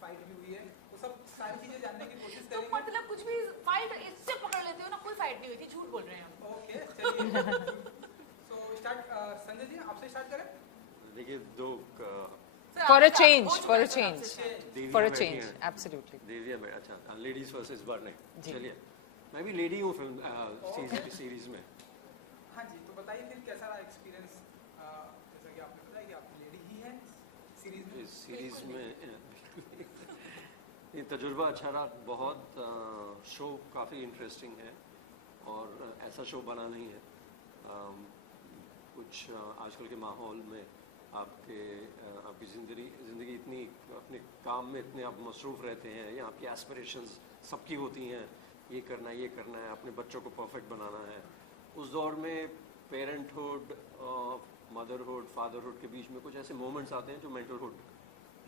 Fight भी हुई है, वो सब सारी चीजें जानने की कोशिश तो करेंगे। मतलब कुछ भी फाइट इससे पकड़ लेते हो ना, कोई फाइट नहीं हुई थी, झूठ बोल रहे हैं हम। ओके चलिए, सो स्टार्ट। संजय जी आपसे स्टार्ट करें। देखिए दो सर, For a आपका change, हो चुका for है a सर change. आपसे start। देविया For a बैठी change, हैं। absolutely. देविया में अच्छा लेडीज फर्स्ट इस बार नहीं। जी। चलिए मैं भी लेडी हूँ फिल्म सीरीज में। हाँ जी, तो बताइए फिर कैसा रहा एक्सपीरियंस, जैसा कि आपने बताया कि आप लेडी ही हैं सीरीज में। इस सीरीज में ये तजुर्बा अच्छा रहा बहुत। शो काफ़ी इंटरेस्टिंग है और ऐसा शो बना नहीं है। कुछ आजकल के माहौल में आपकी ज़िंदगी इतनी अपने काम में इतने आप मसरूफ़ रहते हैं, या आपकी एस्पिरेशंस सबकी होती हैं, ये करना है, अपने बच्चों को परफेक्ट बनाना है। उस दौर में पेरेंटहुड, मदरहुड, फादरहुड के बीच में कुछ ऐसे मोमेंट्स आते हैं जो मेंटरहुड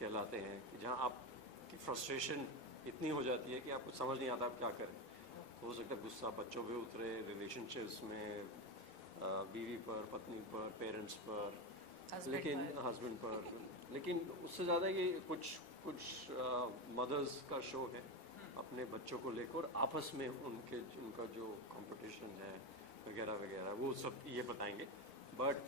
कहलाते हैं, कि जहाँ आपकी फ्रस्ट्रेशन इतनी हो जाती है कि आपको समझ नहीं आता आप क्या करें। तो हो सकता है गुस्सा बच्चों पे उतरे, रिलेशनशिप्स में बीवी पर, पत्नी पर, पेरेंट्स पर, लेकिन हस्बैंड पर, लेकिन उससे ज़्यादा ये कुछ मदर्स का शो है अपने बच्चों को लेकर, आपस में उनका जो कंपटीशन है वगैरह वगैरह, वो सब ये बताएंगे। बट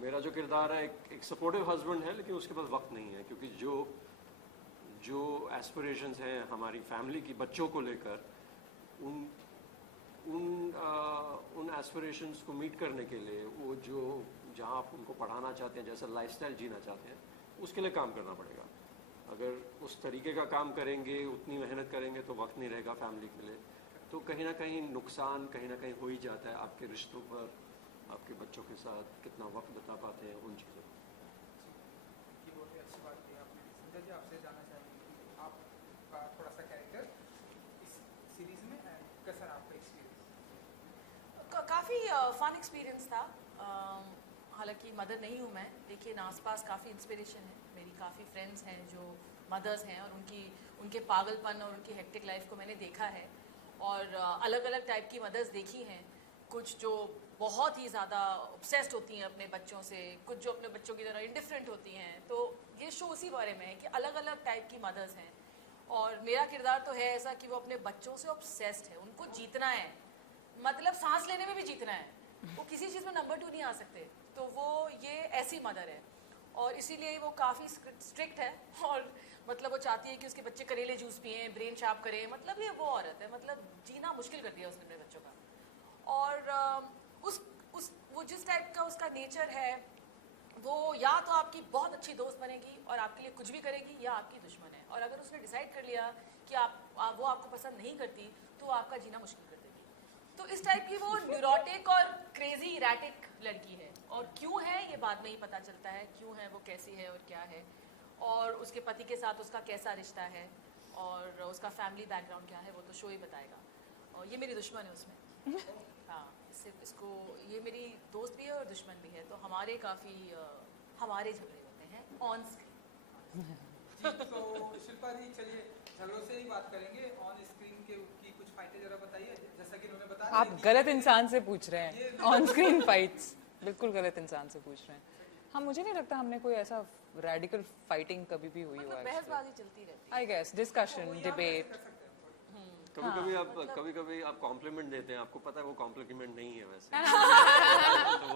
मेरा जो किरदार है एक सपोर्टिव हस्बैंड है, लेकिन उसके पास वक्त नहीं है, क्योंकि जो एस्पिरेशंस हैं हमारी फैमिली की बच्चों को लेकर, उन एस्पिरेशंस को मीट करने के लिए वो जो जहाँ आप उनको पढ़ाना चाहते हैं, जैसा लाइफस्टाइल जीना चाहते हैं, उसके लिए काम करना पड़ेगा। अगर उस तरीके का काम करेंगे, उतनी मेहनत करेंगे, तो वक्त नहीं रहेगा फैमिली के लिए, तो कहीं ना कहीं नुकसान कहीं ना कहीं हो ही जाता है आपके रिश्तों पर, आपके बच्चों के साथ कितना वक्त बिता पाते हैं उन चीज़ों पर। ये बहुत ही अच्छी बात की आपने। संजय जी आपसे जानना चाहेंगे कि आपका थोड़ा सा कैरेक्टर इस सीरीज में कैसा रहा आपका एक्सपीरियंस? काफ़ी फन एक्सपीरियंस था। हालांकि मदर नहीं हूँ मैं, लेकिन आसपास काफ़ी इंस्पिरेशन है। मेरी काफ़ी फ्रेंड्स हैं जो मदर्स हैं, और उनके पागलपन और उनकी हेक्टिक लाइफ को मैंने देखा है, और अलग अलग टाइप की मदर्स देखी हैं। कुछ जो बहुत ही ज़्यादा ऑब्सेस्ड होती हैं अपने बच्चों से, कुछ जो अपने बच्चों की तरह इंडिफरेंट होती हैं। तो ये शो उसी बारे में है कि अलग अलग टाइप की मदर्स हैं, और मेरा किरदार तो है ऐसा कि वो अपने बच्चों से ऑब्सेस्ड है, उनको जीतना है, मतलब सांस लेने में भी जीतना है, वो किसी चीज़ में नंबर 2 नहीं आ सकते। तो वो ये ऐसी मदर है, और इसीलिए वो काफ़ी स्ट्रिक्ट है, और मतलब वो चाहती है कि उसके बच्चे करेले जूस पिएं, ब्रेन शार्प करें। मतलब ये वो औरत है, मतलब जीना मुश्किल कर दिया उसने अपने बच्चों का। और वो जिस टाइप का उसका नेचर है, वो या तो आपकी बहुत अच्छी दोस्त बनेगी और आपके लिए कुछ भी करेगी, या आपकी दुश्मन है। और अगर उसने डिसाइड कर लिया कि वो आपको पसंद नहीं करती, तो वो आपका जीना मुश्किल कर देगी। तो इस टाइप की वो न्यूरोटिक और क्रेजी इरैटिक लड़की है, और क्यों है ये बाद में ही पता चलता है, क्यों है वो, कैसी है और क्या है, और उसके पति के साथ उसका कैसा रिश्ता है, और उसका फैमिली बैकग्राउंड क्या है, वो तो शो ही बताएगा। और ये मेरी दुश्मन है उसमें। हाँ, इसको ये मेरी दोस्त भी है और दुश्मन भी है, तो हमारे काफ़ी हमारे झगड़े होते हैं ऑन स्क्रीन। जी, तो शिल्पा जी चलिए झगड़ों से ही बात करेंगे। ऑन स्क्रीन की कुछ फाइटें जरा बताइए, जैसा कि उन्होंने बताया। आप गलत इंसान से पूछ रहे हैं। ऑन स्क्रीन फाइट्स बिल्कुल गलत इंसान से पूछ रहे हैं। हाँ, मुझे नहीं लगता हमने कोई ऐसा रेडिकल फाइटिंग कभी भी हुई हो। मतलब बहसबाजी चलती रहती है, आई गेस डिस्कशन, डिबेट। कभी कभी आप कॉम्प्लीमेंट देते हैं, आपको पता है वो कॉम्प्लीमेंट नहीं है वैसे। तो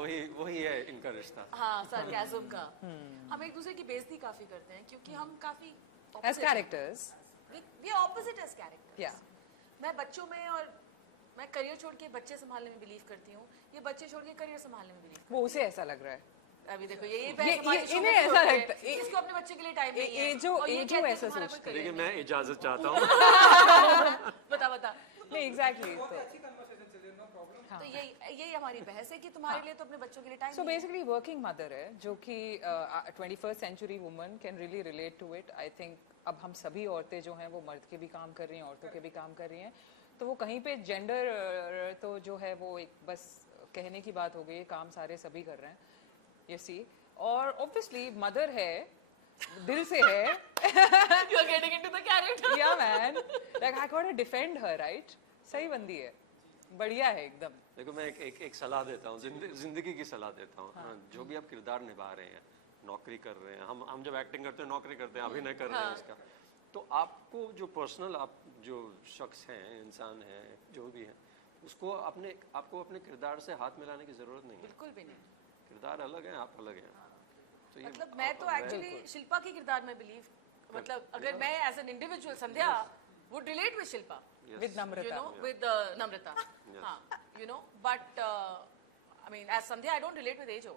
वही है इनका रिश्ता। हाँ, सरकाज़म का। हम एक दूसरे की बेइज्जती काफी करते हैं, क्योंकि हम काफी as characters we opposite as characters. मैं बच्चों में, और मैं करियर छोड़ के बच्चे संभालने में बिलीव करती हूँ, ये बच्चे छोड़ के करियर संभालने में बिलीव। वो उसे ऐसा लग रहा है। अभी देखो ये इन्हें ऐसा लगता है इसको अपने बच्चे के लिए टाइम नहीं है, ये जो ऐसा सोचते हैं। देखिए मैं इजाजत चाहता हूँ। बता नहीं एग्जैक्टली। अच्छी कन्वर्सेशन चल रही है, नो प्रॉब्लम। तो यही हमारी बहस है कि तुम्हारे लिए तो अपने बच्चों के लिए time. So basically working mother है, जो कि 21st century woman can really relate to it. I think अब हम सभी औरतें जो हैं वो मर्द के भी काम कर रही हैं, औरतों के भी काम कर रही हैं, तो वो कहीं पे जेंडर तो जो है वो एक बस कहने की बात हो गई है, काम सारे सभी कर रहे हैं, you see। और ऑब्वियसली मदर है, दिल से है। You are getting into the character. Yeah man, like I gotta defend her, right? सही बंदी है, बढ़िया है एकदम। देखो मैं एक सलाह देता हूँ, जिंदगी की सलाह देता हूँ। जो भी आप किरदार निभा रहे हैं, नौकरी कर रहे हैं, हम जब एक्टिंग करते हैं नौकरी करते हैं, अभिनय कर रहे हैं इसका। तो आपको जो पर्सनल आप जो शख्स हैं, इंसान हैं, जो भी हैं, उसको आपको अपने किरदार से हाथ मिलाने की ज़रूरत नहीं है। बिल्कुल भी नहीं। किरदार अलग है, आप अलग हैं। तो ये मतलब मैं तो एक्चुअली शिल्पा की किरदार में बिलीव, मतलब अगर मैं as an individual Sandhya would relate with Shilpa, With Namrata. you know, with Namrata. हाँ, you know, but I mean, as Sandhya, I don't relate with Ejo,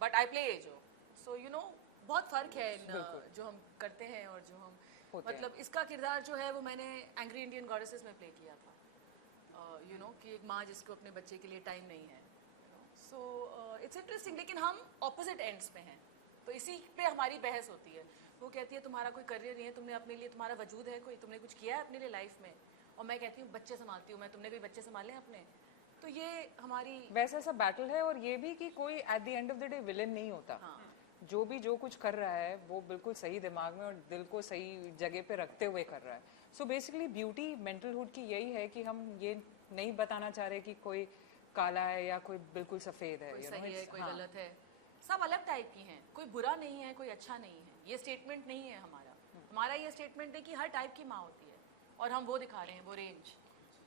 but I play Ejo. So you know, बहुत फर्क है इन जो हम करते हैं और जो हम मतलब इसका किरदार जो है वो मैंने एंग्री इंडियन गॉडेसेस में प्ले किया था, you know, कि एक माँ जिसको अपने बच्चे के लिए टाइम नहीं है, सो इट्स इंटरेस्टिंग। लेकिन हम ऑपोजिट एंड्स पे हैं, तो इसी पे हमारी बहस होती है। वो कहती है तुम्हारा कोई करियर नहीं है, तुमने अपने लिए, तुम्हारा वजूद है कोई, तुमने कुछ किया है अपने लिए लाइफ में, और मैं कहती हूँ बच्चे संभालती हूँ मैं, तुमने भी बच्चे संभाले अपने। तो ये हमारी वैसा सा बैटल है। और ये भी कि कोई at the end of the day villain नहीं होता। जो भी जो कुछ कर रहा है वो बिल्कुल सही दिमाग में और दिल को सही जगह पे रखते हुए कर रहा है। सो बेसिकली ब्यूटी मेंटलहुड की यही है कि हम ये नहीं बताना चाह रहे कि कोई काला है या कोई बिल्कुल सफेद है, कोई सही है कोई गलत है, सब अलग टाइप की हैं, कोई बुरा नहीं है कोई अच्छा नहीं है। ये स्टेटमेंट नहीं है हमारा ये स्टेटमेंट है कि हर टाइप की माँ होती है और हम वो दिखा रहे हैं, वो रेंज।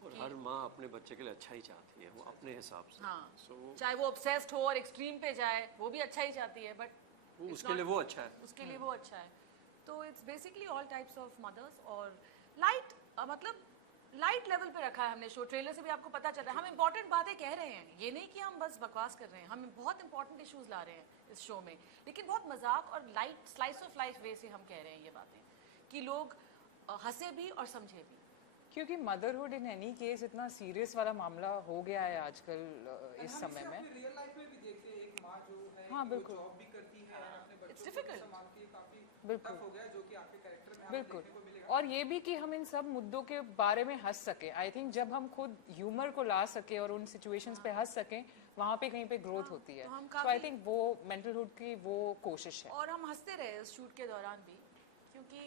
और हर माँ अपने बच्चे के लिए अच्छा ही चाहती है, वो अपने हिसाब से। हाँ, चाहे वो ऑब्सेस्ड हो और एक्सट्रीम पे जाए, वो भी अच्छा ही चाहती है, बट उसके लिए वो अच्छा है, उसके लिए वो अच्छा है। तो it's basically all types of mothers. और लाइट मतलब लाइट लेवल पे रखा है हमने शो। ट्रेलर से भी आपको पता चल रहा है हम इंपॉर्टेंट बातें कह रहे हैं, ये नहीं कि हम बस बकवास कर रहे हैं, हम बहुत इंपॉर्टेंट इश्यूज ला रहे हैं इस शो में, लेकिन बहुत मजाक और लाइट स्लाइस ऑफ लाइफ वे से हम कह रहे हैं ये बातें, कि लोग हंसे भी और समझे भी। क्योंकि मदरहुड इन एनी केस इतना सीरियस वाला मामला हो गया है आजकल इस समय में। रियल लाइफ में भी देखते हैं एक माँ जो है हाँ, वो बिल्कुल। जॉब भी करती है, अपने बच्चों को difficult. संभालती है, काफी बिल्कुल। टफ हो गया, जो कि आपके कैरेक्टर में हमें बिल्कुल। देखने को मिलेगा। और ये भी कि हम इन सब मुद्दों के बारे में हंस सके। आई थिंक जब हम खुद ह्यूमर को ला सके और उन सिचुएशंस पे हंस सकें, वहाँ पे कहीं पे ग्रोथ होती है। तो हम सो आई थिंक वो मेंटलहुड की वो कोशिश है। और हम हंसते रहे उस शूट के दौरान भी, क्योंकि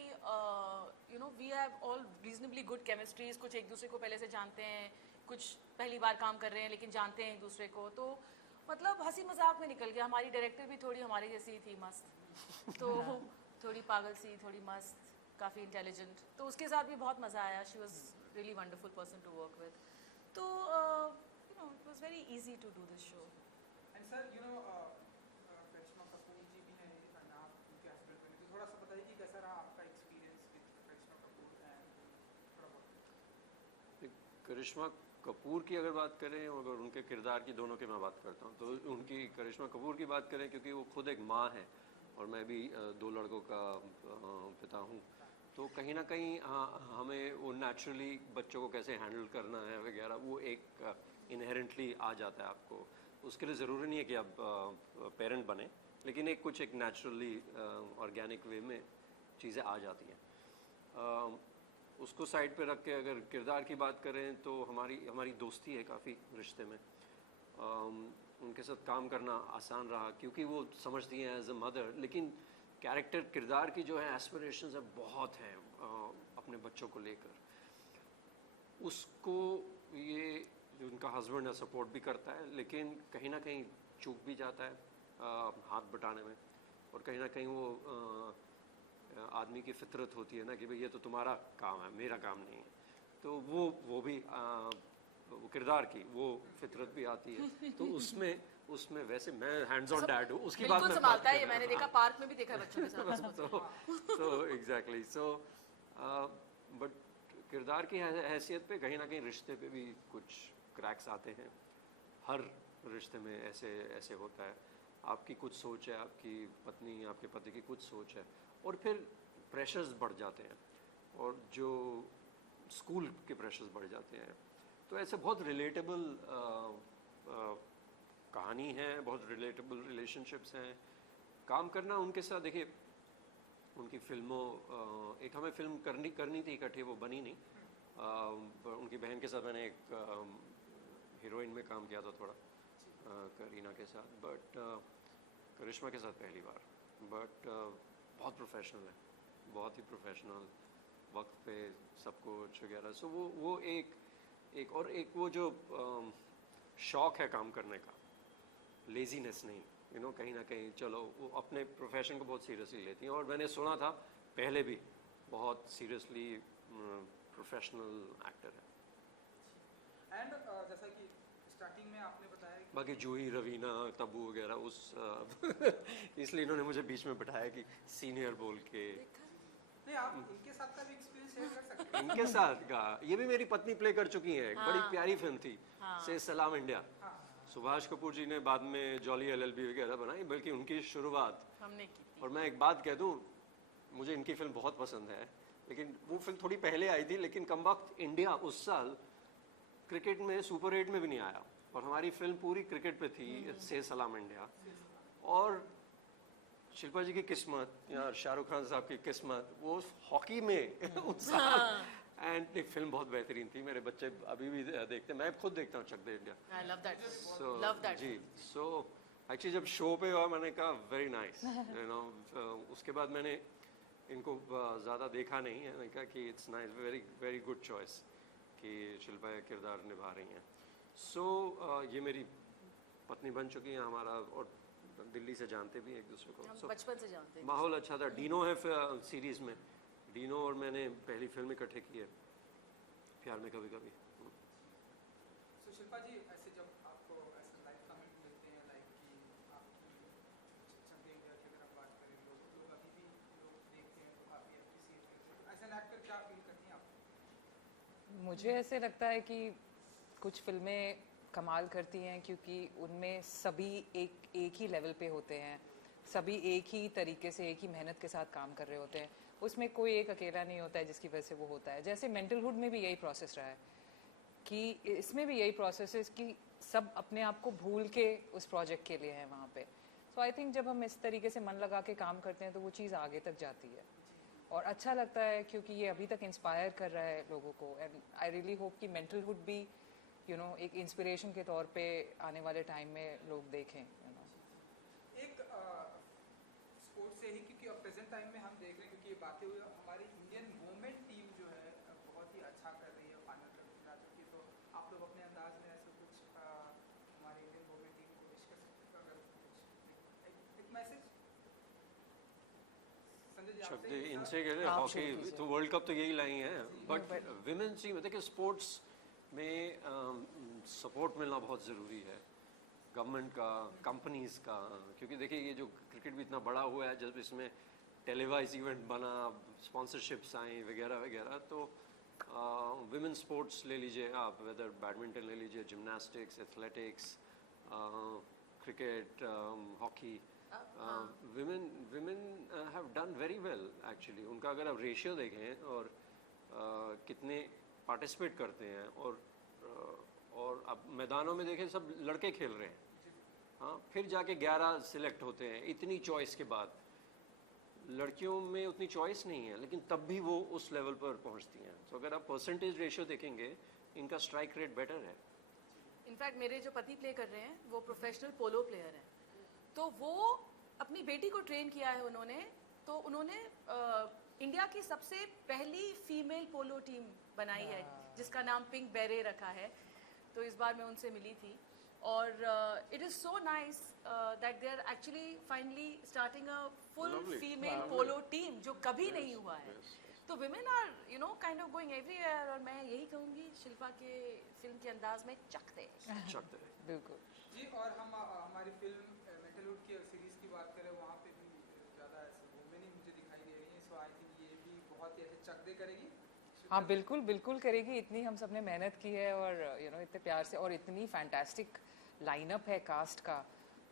you know we have all reasonably good chemistries, कुछ एक दूसरे को पहले से जानते हैं, कुछ पहली बार काम कर रहे हैं लेकिन जानते हैं एक दूसरे को, तो मतलब हंसी मजाक में निकल गया। हमारी डायरेक्टर भी थोड़ी हमारी जैसी ही थी, मस्त, तो थोड़ी पागल सी, थोड़ी मस्त, काफ़ी इंटेलिजेंट, तो उसके साथ भी बहुत मज़ा आया। She was really wonderful person to work with. तो you know it was very easy to do this show. And sir you know Karishma Kapoor ji भी हैं and आप उनके हस्बैंड बने, तो थोड़ा सा बताइए कि कैसा रहा आपका experience with Karishma Kapoor and थोड़ा बहुत। करिश्मा कपूर की अगर बात करें और अगर उनके किरदार की, दोनों की मैं बात करता हूँ, तो उनकी करिश्मा कपूर की बात करें, क्योंकि वो खुद एक माँ है और मैं भी 2 लड़कों का पिता हूँ, तो कहीं ना कहीं हमें वो नेचुरली बच्चों को कैसे हैंडल करना है वगैरह, वो एक इनहेरेंटली आ जाता है आपको। उसके लिए ज़रूरी नहीं है कि आप पेरेंट बने, लेकिन एक नेचुरली ऑर्गेनिक वे में चीज़ें आ जाती हैं। उसको साइड पे रख के अगर किरदार की बात करें तो हमारी दोस्ती है काफ़ी रिश्ते में। उनके साथ काम करना आसान रहा क्योंकि वो समझती हैं एज अ मदर, लेकिन कैरेक्टर किरदार की जो है एस्पिरेशंस है बहुत हैं अपने बच्चों को लेकर। उसको ये जो उनका हस्बैंड है सपोर्ट भी करता है, लेकिन कहीं ना कहीं चूक भी जाता है हाथ बटाने में, और कहीं ना कहीं वो आदमी की फितरत होती है ना कि भाई ये तो तुम्हारा काम है, मेरा काम नहीं है, तो वो भी वो किरदार की वो फितरत भी आती है। तो उसमें वैसे मैं हैंड्स ऑन डैड हूँ, उसकी बात बिल्कुल संभालता है, ये मैंने देखा, पार्क में भी देखा है बच्चों के साथ। तो एग्जैक्टली, सो बट किरदार की हैसियत पे कहीं ना कहीं रिश्ते पे भी कुछ क्रैक्स आते हैं। हर रिश्ते में ऐसे होता है। आपकी कुछ सोच है, आपकी पत्नी आपके पति की कुछ सोच है, और फिर प्रेशर्स बढ़ जाते हैं, और जो स्कूल के प्रेशर्स बढ़ जाते हैं। तो ऐसे बहुत रिलेटेबल कहानी है, बहुत रिलेटेबल रिलेशनशिप्स हैं। काम करना उनके साथ, देखिए उनकी फिल्मों एक हमें फिल्म करनी थी इकट्ठे, वो बनी नहीं। उनकी बहन के साथ मैंने एक हीरोइन में काम किया था थोड़ा, करीना के साथ, बट करिश्मा के साथ पहली बार। बट बहुत प्रोफेशनल है, बहुत ही प्रोफेशनल, वक्त पे सब कुछ वगैरह। सो वो एक और एक वो जो शौक़ है काम करने का, लेजीनेस नहीं, कहीं ना कहीं चलो वो अपने प्रोफेशन को बहुत सीरियसली लेती हैं, और मैंने सुना था पहले भी बहुत सीरियसली प्रोफेशनल एक्टर है। एंड जैसा कि स्टार्टिंग में आपने बताया कि बाकी जूही, रवीना, तब्बू वगैरह उस इसलिए इन्होंने मुझे बीच में बैठाया कि सीनियर बोल के। नहीं, आप इनके साथ का भी एक्सपीरियंस शेयर कर सकते हैं। इनके साथ का ये भी मेरी पत्नी प्ले कर चुकी हैं, एक बड़ी प्यारी फिल्म थी से सलाम इंडिया। सुभाष कपूर जी ने बाद में जॉली LLB वगैरह बनाई, बल्कि उनकी शुरुआत हमने की थी। और मैं एक बात कह दूं, मुझे इनकी फिल्म बहुत पसंद है, लेकिन वो फिल्म थोड़ी पहले आई थी, लेकिन कम वक्त इंडिया उस साल क्रिकेट में सुपर 8 में भी नहीं आया, और हमारी फिल्म पूरी क्रिकेट पे थी से सलाम इंडिया। और शिल्पा जी की किस्मत या शाहरुख खान साहब की किस्मत वो हॉकी में उस साल, एंड एक फिल्म बहुत बेहतरीन थी, मेरे बच्चे अभी भी देखते हैं, मैं खुद देखता हूँ Chak De India. I love that. So, Love that. जी, so एक्चुअली जब शो पे हुआ मैंने कहा वेरी नाइस, उसके बाद मैंने इनको ज़्यादा देखा नहीं है, मैंने कहा कि it's nice, very very good choice कि शिल्पा ये किरदार निभा रही हैं। सो ये मेरी पत्नी बन चुकी हैं हमारा, और दिल्ली से जानते भी एक दूसरे को। हम So, बचपन से जानते हैं। माहौल अच्छा था। डीनो है सीरीज़ में, डीनो और मैंने पहली फिल्म इकट्ठे की है, प्यार में कभी कभी। सो शिल्पा जी, ऐसे जब आपको ऐसे लाइव कमेंट मिलते हैं, लाइक कि आपकी चक दे इंडिया की अगर आप बात करें, लोग अभी भी लोग देखते हैं तो काफ़ी अप्रिसिएट करते हैं, एज एन एक्टर क्या फील करती हैं आप? मुझे ऐसे लगता है कि कुछ फिल्में कमाल करती हैं क्योंकि उनमें सभी एक ही लेवल पे होते हैं, सभी एक ही तरीके से एक ही मेहनत के साथ काम कर रहे होते हैं, उसमें कोई एक अकेला नहीं होता है जिसकी वजह से वो होता है। जैसे मेंटलहुड में भी यही प्रोसेस रहा है कि इसमें भी यही प्रोसेस है कि सब अपने आप को भूल के उस प्रोजेक्ट के लिए हैं वहाँ पे। सो आई थिंक जब हम इस तरीके से मन लगा के काम करते हैं तो वो चीज़ आगे तक जाती है और अच्छा लगता है, क्योंकि ये अभी तक इंस्पायर कर रहा है लोगों को। एंड आई रियली होप कि मेंटलहुड भी एक इंस्पिरेशन के तौर पे आने वाले टाइम में लोग देखें। एक स्पोर्ट्स से ही, क्योंकि अब प्रेजेंट टाइम में हम देख रहे हैं, क्योंकि ये बातें हुई, हमारी इंडियन वुमेन टीम जो है बहुत ही अच्छा कर रही है, फाइनल तक जा चुकी है। तो आप लोग अपने अंदाज में ऐसे कुछ हमारी इंडियन वुमेन टीम को विश कर सकते हैं, अगर कुछ एक मैसेज संजय जी शब्द आपसे? इनसे कह रहे आप हॉकी शुरू कीजिए। तो वर्ल्ड कप तो यही लाई हैं, बट विमेंस टीम देखिए स्पोर्ट्स में सपोर्ट मिलना बहुत ज़रूरी है, गवर्नमेंट का, कंपनीज़ का, क्योंकि देखिए ये जो क्रिकेट भी इतना बड़ा हुआ है, जब इसमें टेलीवाइज इवेंट बना, स्पॉन्सरशिप्स आई वगैरह वगैरह, तो विमेन स्पोर्ट्स ले लीजिए आप, वेदर बैडमिंटन ले लीजिए, gymnastics, athletics, cricket, hockey, women have done very well actually। उनका अगर आप रेशियो देखें और कितने पार्टिसिपेट करते हैं, और अब मैदानों में देखें सब लड़के खेल रहे हैं, हाँ, फिर जाके 11 सिलेक्ट होते हैं, इतनी चॉइस के बाद। लड़कियों में उतनी चॉइस नहीं है, लेकिन तब भी वो उस लेवल पर पहुंचती हैं। तो अगर आप परसेंटेज रेशियो देखेंगे, इनका स्ट्राइक रेट बेटर है। इनफैक्ट मेरे जो पति प्ले कर रहे हैं वो प्रोफेशनल पोलो प्लेयर हैं, तो वो अपनी बेटी को ट्रेन किया है उन्होंने, तो उन्होंने इंडिया की सबसे पहली फीमेल पोलो टीम बनाई है जिसका नाम पिंक बेरे रखा है। तो इस बार मैं उनसे मिली थी और it is so nice that they are actually finally starting a full Lovely. Female polo team, जो कभी नहीं हुआ है। तो women are kind of going everywhere, और मैं यही कहूँगी शिल्पा के फिल्म के अंदाज में चक दे। बिल्कुल जी। और हम हमारी फिल्म मेंटलहुड की सीरीज़ की बात करें, वहाँ पे भी ज़्यादा ऐसे वुमेन ही मुझे दिखाई दे रही हैं, सो आई थिंक ये भी बहुत ही ऐसे चक दे करेगी। हाँ, बिल्कुल बिल्कुल करेगी। इतनी हम सब ने मेहनत की है और इतने प्यार से, और इतनी फैंटास्टिक लाइनअप है कास्ट का,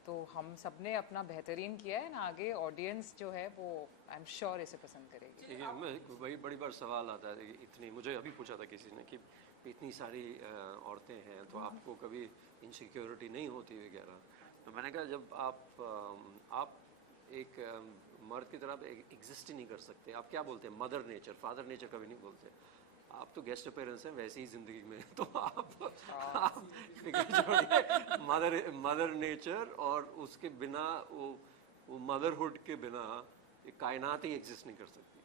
तो हम सब ने अपना बेहतरीन किया है ना। आगे ऑडियंस जो है वो आई एम श्योर इसे पसंद करेगी। देखिए मैं वही बड़ी बार सवाल आता है, इतनी, मुझे अभी पूछा था किसी ने कि इतनी सारी औरतें हैं तो आपको कभी इनसिक्योरिटी नहीं होती वगैरह, तो मैंने कहा जब आप एक मर्द की तरह एग्जिस्ट ही नहीं कर सकते, आप क्या बोलते हैं मदर नेचर, फादर नेचर कभी नहीं बोलते, आप तो गेस्ट अपीयरेंस हैं वैसे ही ज़िंदगी में, तो आप मदर नेचर, और उसके बिना वो मदरहुड के बिना ये कायनात ही एग्जिस्ट नहीं कर सकती।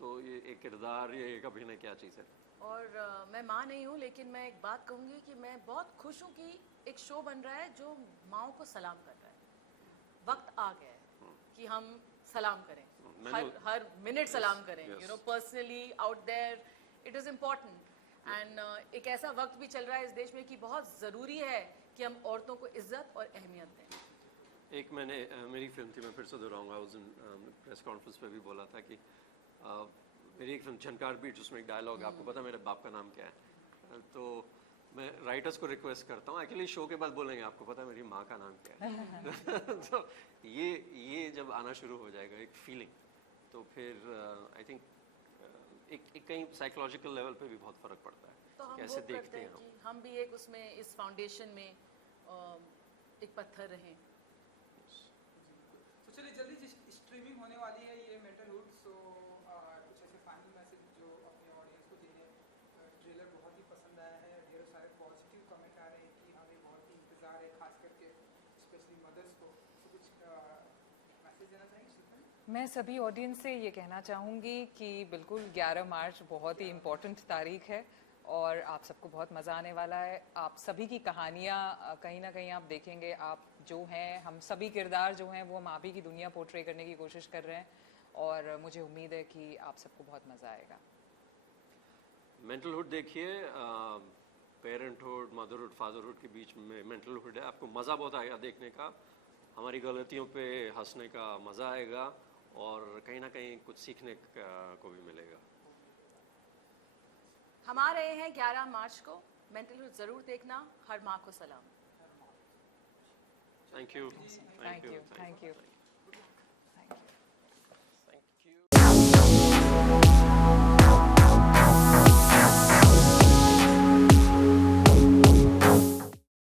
तो ये एक किरदार, ये एक अभिनय क्या चीज़ है। और मैं माँ नहीं हूँ, लेकिन मैं एक बात कहूँगी कि मैं बहुत खुश हूँ कि एक शो बन रहा है जो माँओं को सलाम कर रहा है। वक्त आ गया है कि हम सलाम करें, हर मिनट सलाम करें, you know, personally out there it is important. And एक ऐसा वक्त भी चल रहा है इस देश में कि बहुत ज़रूरी है कि हम औरतों को इज्जत और अहमियत दें। एक मैंने मेरी फिल्म थी, मैं फिर से दोहराऊंगा, उस दिन प्रेस कॉन्फ्रेंस पे भी बोला था कि मेरी एक फिल्म झनकार बीट, उसमें एक डायलॉग है, आपको पता है मेरे बाप का नाम क्या है? तो मैं राइटर्स को रिक्वेस्ट करता हूँ, एक्चुअली शो के बाद बोलेंगे आपको पता है मेरी माँ का नाम क्या है? तो ये जब आना शुरू हो जाएगा एक फीलिंग, तो फिर आई थिंक एक कहीं साइकोलॉजिकल लेवल पे भी बहुत फ़र्क पड़ता है। तो हम कैसे होप देखते करते हैं हैं कि हम भी एक उसमें इस फाउंडेशन में एक पत्थर रहें। तो चलिए जल्दी स्ट्रीमिंग होने वाली है ये मेंटलहुड, सो कुछ ऐसे फाइनल मैसेज जो अपने ऑडियंस को, जिन्हें ट्रेलर बहुत ही पसंद आया है, ढेर सारे पॉजिटिव कमेंट आ रहे हैं कि हमें बहुत ही इंतज़ार है, खास करके स्पेशली मदर्स को, तो कुछ मैसेज देना चाहेंगे शिल्पा? मैं सभी ऑडियंस से ये कहना चाहूँगी कि बिल्कुल 11 मार्च बहुत ही इम्पोर्टेंट तारीख है और आप सबको बहुत मज़ा आने वाला है। आप सभी की कहानियाँ कहीं ना कहीं आप देखेंगे, आप जो हैं, हम सभी किरदार जो हैं वो हम आप ही की दुनिया पोर्ट्रे करने की कोशिश कर रहे हैं और मुझे उम्मीद है कि आप सबको बहुत मज़ा आएगा। मेंटलहुड देखिए, पेरेंटहुड, मदरहुड, फादरहुड के बीच में मेंटलहुड है, आपको मज़ा बहुत आएगा देखने का, हमारी गलतियों पे हंसने का मज़ा आएगा और कहीं ना कहीं कुछ सीखने को भी मिलेगा। हम आ रहे हैं 11 मार्च को, मेंटलहुड ज़रूर देखना। हर माँ को सलाम। Thank you, thank you, thank you.